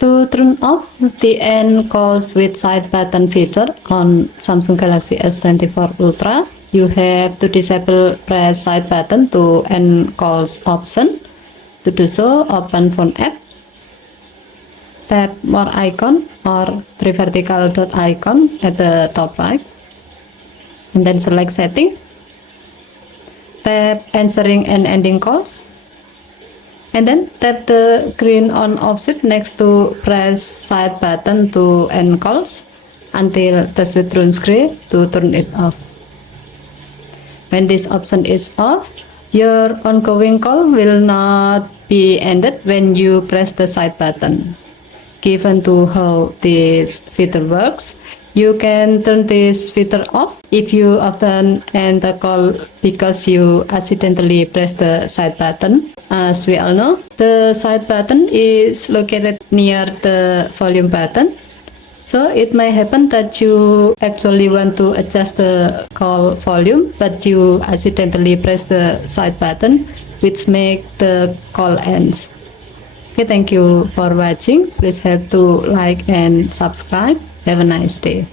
To turn off the end calls with side button feature on Samsung Galaxy S24 Ultra, you have to disable press side button to end calls option. To do so, open phone app, tap more icon or three vertical dot icon at the top right, and then select setting, tap answering and ending calls, and then tap the green on off switch next to press side button to end calls until the switch turns grey to turn it off. When this option is off, your ongoing call will not be ended when you press the side button. Given to how this feature works, you can turn this feature off if you often end the call because you accidentally press the side button. As we all know, the side button is located near the volume button. So it may happen that you actually want to adjust the call volume, but you accidentally press the side button, which make the call ends. Okay, thank you for watching. Please help to like and subscribe. Have a nice day.